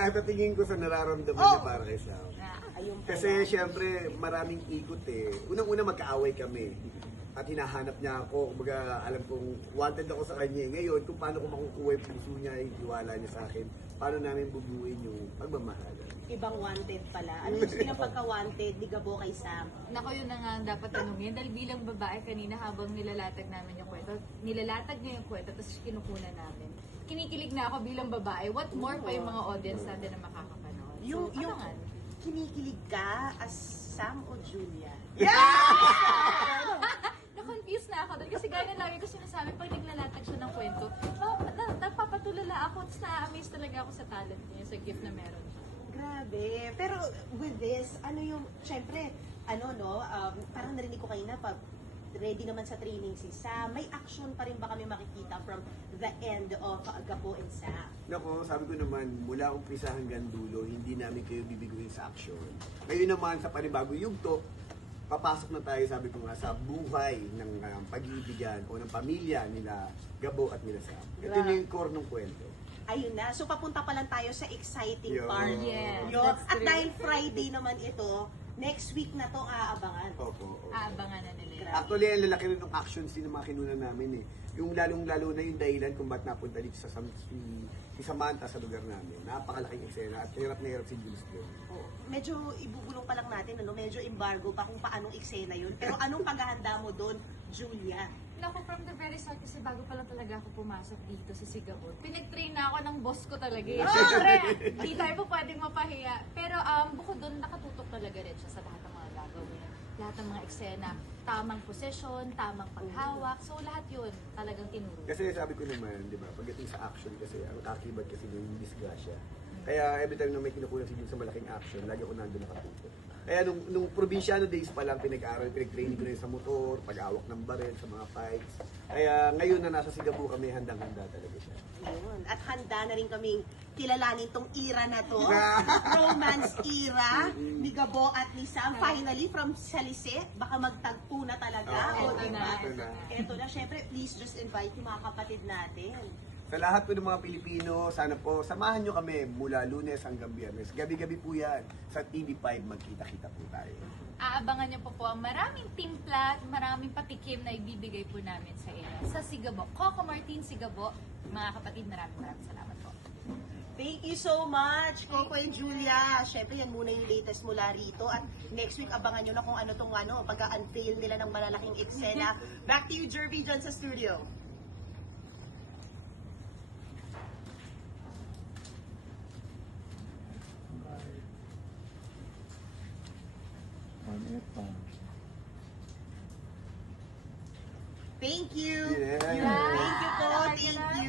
Sa tingin ko sa nararamdaman niya para kay Sam. Ayun pala. Kasi syempre maraming ikot eh. Unang-una magkaaway kami. At hinahanap niya ako, kumbaga alam kong wanted ako sa kanya. Ngayon, kung paano ko makukuha yung puso niya, yung tiwala niya sa akin, paano namin bubuin yung pagmamahalan. Ibang wanted pala. Ano yung silang pagka-wanted ni Gabo kay Sam? Nako, yun na nga ang dapat tanungin. Dahil bilang babae kanina habang nilalatag namin yung kwento, nilalatag niya yung kwento, tapos kinukunan namin. Kinikilig na ako bilang babae. What more pa yung mga audience natin na makakapanood? Yung abangan. kinikilig ka as Sam o Julia? Na-confuse na ako doon kasi gaya lagi ko sinasabi pag naglalatag siya ng kwento, napapatulala ako at na-amaze talaga ako sa talent niya, sa gift na meron siya. Grabe. Pero with this, ano yung, syempre, parang narinig ko kayo na pag ready naman sa training si Sam, may action pa rin ba kami makikita from the end of Gabo and Sam? Nako, sabi ko naman, mula umpisa hanggang dulo, hindi namin kayo bibiguin sa action. Ngayon naman, sa panibagong yugto, papasok na tayo, sabi ko nga, sa buhay ng pag-iibigan o ng pamilya nila Gabo at nila Sam. Ito na yung core ng kwento. Ayun na. So, papunta pa lang tayo sa exciting Yo. part. Yes, Yo. that's At true. dahil Friday naman ito, next week na to aabangan. Opo. Aabangan na nila. Grabe. Actually, ang lalaki rin ng actions din ng mga kinunan namin eh. Yung lalong-lalo na yung dahilan kung ba't napunta dito si Samantha sa lugar namin. Napakalaking eksena at hirap na hirap si Jules doon. Oh, medyo ibubulong pa lang natin, medyo embargo pa kung paanong eksena yun. Pero anong paghahanda mo doon, Julia? Naku, from the very start kasi bago pa lang talaga ako pumasok dito sa Sigabot. Pinag-train na ako ng boss ko talaga eh. Siyempre, di tayo po pwedeng mapahiya. Pero bukod doon, nakatutok talaga rin siya sa lahat ng mga gagawin. Lahat ng mga eksena, tamang posisyon, tamang paghawak. So lahat yun talagang tinuro. Kasi sabi ko naman, di ba, pagdating sa action kasi, ang kakibat kasi yung disgrasya. Kaya every time na may kinukulang si Jules sa malaking action, lagi ako nandun nakatutok. Kaya nung probinsyano days pa lang pinag-training ko rin sa motor, pag-awak ng baril, sa mga fights. Kaya ngayon na nasa Sigabu kami, handang-handa talaga siya. Ayun. At handa na rin kaming kilalanin tong era na to. Romance era ni Gabo at ni Sam. Finally, from Salise, baka magtagpo na talaga. Oo, O, diba? ito na. Ito na. Syempre, please just invite yung mga kapatid natin. Sa lahat po ng mga Pilipino, sana po samahan nyo kami mula Lunes hanggang Biyernes. Gabi-gabi po yan sa TV5, magkita-kita po tayo. Aabangan niyo po ang maraming timpla, maraming patikim na ibibigay po namin sa inyo. Sa Sigabo, Coco Martin Sigabo, mga kapatid, maraming salamat po. Thank you so much, Coco and Julia. Syempre, yan muna yung latest mula rito. At next week, abangan nyo na kung ano tong pagka-unveil nila ng malalaking eksena. Back to you, Jervy, dyan sa studio. Thank you. Yeah. Thank you po. Thank you.